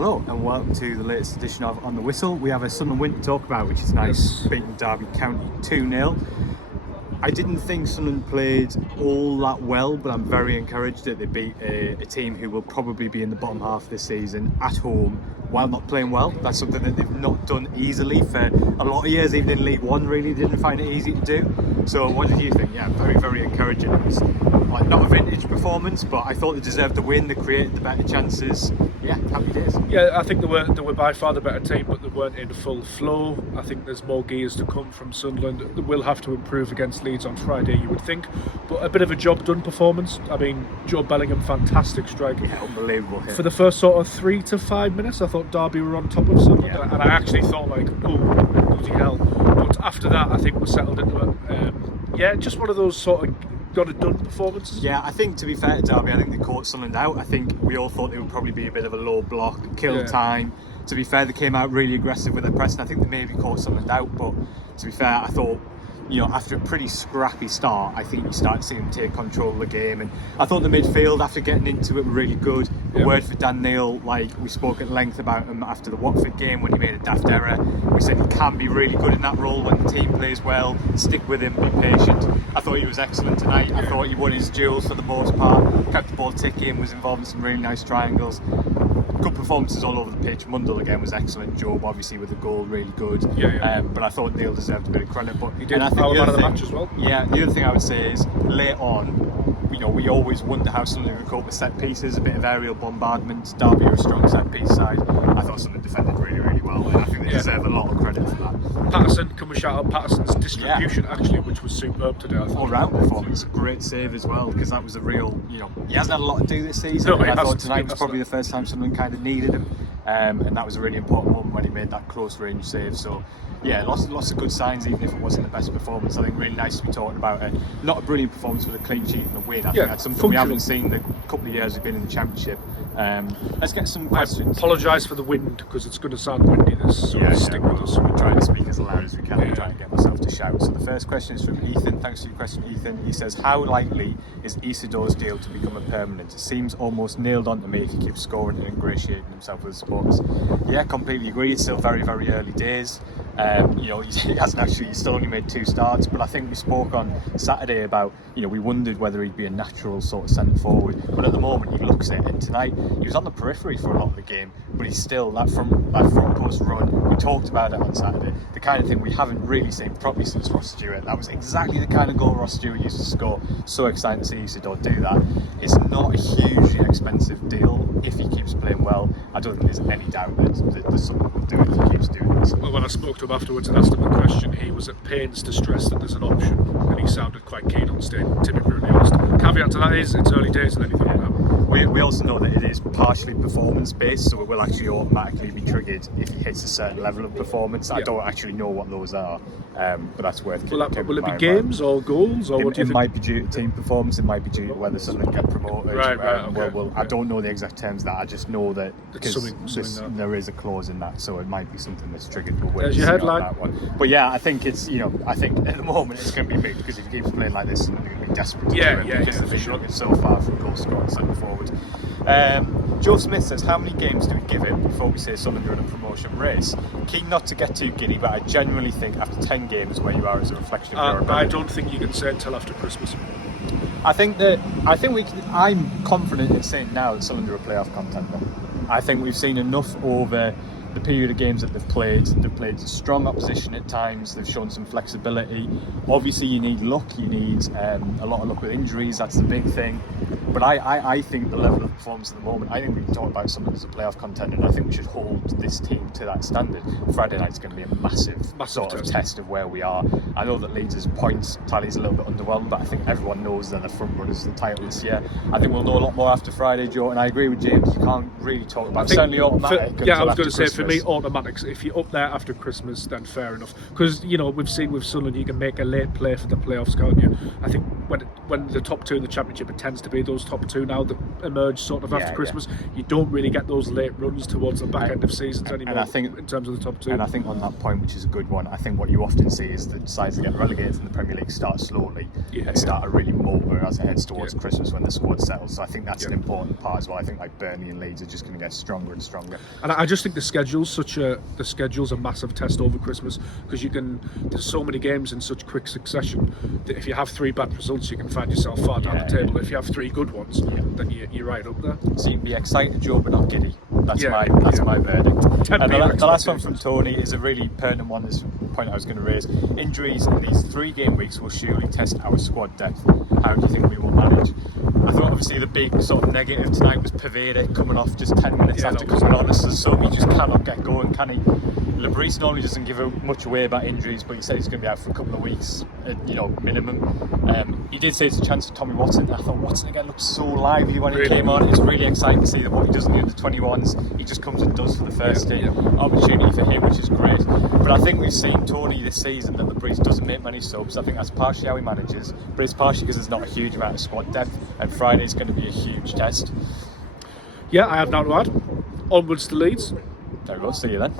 Hello and welcome to the latest edition of On the Whistle. We have a Sunderland win to talk about, which is nice, beating Derby County 2-0. I didn't think Sunderland played all that well, but I'm very encouraged that they beat a team who will probably be in the bottom half of this season at home while not playing well. That's something that they've not done easily for a lot of years, even in League One really didn't find it easy to do. So what did you think? Yeah, very, very encouraging. It was like not a vintage performance, but I thought they deserved the win, they created the better chances. Yeah, happy days. Yeah, I think they were by far the better team, but they weren't in full flow. I think there's more gears to come from Sunderland. They will have to improve against Leeds on Friday, you would think. But a bit of a job done performance. I mean, Joe Bellingham, fantastic strike. Yeah, unbelievable hit. For the first sort of 3 to 5 minutes, I thought Derby were on top of Sunderland, and I actually thought like, oh, bloody hell. But after that, I think we settled into it. Just one of those sort of got it done performances. Yeah, I think to be fair to Derby, I think they caught Sunderland out. I think we all thought they would probably be a bit of a low block, kill time. To be fair, they came out really aggressive with their press, and I think they maybe caught Sunderland out. But to be fair, I thought, after a pretty scrappy start, I think you start seeing them take control of the game. And I thought the midfield, after getting into it, were really good. A word for Dan Neil, like we spoke at length about him after the Watford game when he made a daft error. We said he can be really good in that role when the team plays well. Stick with him, be patient. I thought he was excellent tonight. I thought he won his duels for the most part, kept the ball ticking, was involved in some really nice triangles. Good performances all over the pitch. Mundell again was excellent. Job obviously with the goal, really good. But I thought Neil deserved a bit of credit. But he did. I think man of the match as well. Yeah, the other thing I would say is late on, we always wonder how Sunderland would cope with set pieces, a bit of aerial bombardment. Derby are a strong set piece side. I thought Sunderland defended really, really well, and I think they deserve a lot of credit for that. Patterson, can we shout out Patterson's distribution actually, which was superb today. All round performance, a great save as well, because that was a real, he hasn't had a lot to do this season. No, I thought tonight was probably the first time Sunderland kind of needed him, and that was a really important moment when he made that close range save. So yeah, lots of good signs, even if it wasn't the best performance. I think really nice to be talking about it. Not a brilliant performance with a clean sheet and a win. I think that's something we haven't seen the couple of years we've been in the Championship. Let's get some questions. I apologise for the wind, because it's going to sound windy this, so stick with us. We're trying to speak as loud as we can and try and get myself to shout. So the first question is from Ethan. Thanks for your question, Ethan. He says, how likely is Isidor's deal to become a permanent? It seems almost nailed on to me if he keeps scoring and ingratiating himself with the supporters. Yeah, completely agree. It's still very, very early days. He hasn't actually, he's still only made 2 starts, but I think we spoke on Saturday about, we wondered whether he'd be a natural sort of centre forward, but at the moment he looks it, and tonight he was on the periphery for a lot of the game, but he's still that front post run. We talked about it on Saturday, the kind of thing we haven't really seen properly since Ross Stewart. That was exactly the kind of goal Ross Stewart used to score. So exciting to see Isidore do that. It's not a hugely expensive deal if he keeps playing well. I don't think there's any doubt that someone will do it if he keeps doing this. Well, when I spoke to him afterwards and asked him a question, he was at pains to stress that there's an option, and he sounded quite keen on staying, to be brutally honest. Caveat to that is it's early days and anything like that. We also know that it is partially performance based, so it will actually automatically be triggered if he hits a certain level of performance. I don't actually know what those are, but that's worth keeping. Will it be games or goals, or what do you think? It might be due to team performance, it might be due to whether Sunderland get promoted. I don't know the exact terms of that. I just know that because there is a clause in that, so it might be something that's triggered. But there's your headline. That one. But yeah, I think it's I think at the moment it's going to be big, because if he keeps playing like this, Sunderland are going to be desperate to do it, because they've been looking so far from goal scoring centre forward. Joe Smith says, how many games do we give him before we say Sunderland are in a promotion race? Keen not to get too giddy, but I genuinely think after 10 games where you are is a reflection of your ability. I don't think you can say until after Christmas. I'm confident in saying now that Sunderland are a playoff contender. I think we've seen enough over the period of games that they've played. They've played strong opposition at times. They've shown some flexibility. Obviously, you need luck. You need a lot of luck with injuries. That's the big thing. But I think the level of performance at the moment, I think we can talk about something as a playoff contender, and I think we should hold this team to that standard. Friday night's going to be a massive sort of test of where we are. I know that Leeds' points tally is a little bit underwhelming, but I think everyone knows they're the front runners of the title this year. I think we'll know a lot more after Friday, Joe, and I agree with James. You can't really talk about certainly automatic. I was going to say, for me, automatics. If you're up there after Christmas, then fair enough. Because we've seen with Sunderland, you can make a late play for the playoffs, can't you? I think when the top 2 in the Championship, it tends to be those those top two now that emerge sort of after Yeah, Christmas. You don't really get those late runs towards the back end of seasons anymore. And I think, in terms of the top two. And I think on that point, which is a good one, I think what you often see is that sides that get relegated in the Premier League start slowly and start to really motor as it heads towards Christmas when the squad settles. So I think that's an important part as well. I think like Burnley and Leeds are just going to get stronger and stronger. And I just think the schedule's a massive test over Christmas, because there's so many games in such quick succession that if you have 3 bad results, you can find yourself far down the table. If you have 3 good ones, then you're right up there. So you can be excited, Joe, but not giddy. That's my verdict. And the last one from Tony is a really pertinent one. This point I was going to raise: injuries in these 3 game weeks will surely test our squad depth. How do you think we will manage? I thought obviously the big sort of negative tonight was Pavetta coming off just 10 minutes after coming on. So he just cannot get going, can he? Labrise normally doesn't give much away about injuries, but he said he's going to be out for a couple of weeks, minimum. He did say it's a chance for Tommy Watson. And I thought Watson again looked so lively when he came on. It's really exciting to see that what he does in the under-21s, he just comes and does for the first team. Opportunity for him, which is great. But I think we've seen Tony this season that Labrise doesn't make many subs. I think that's partially how he manages, but it's partially because there's not a huge amount of squad depth, and Friday's going to be a huge test. Yeah, I have nothing to add. Onwards to Leeds. There we go. See you then.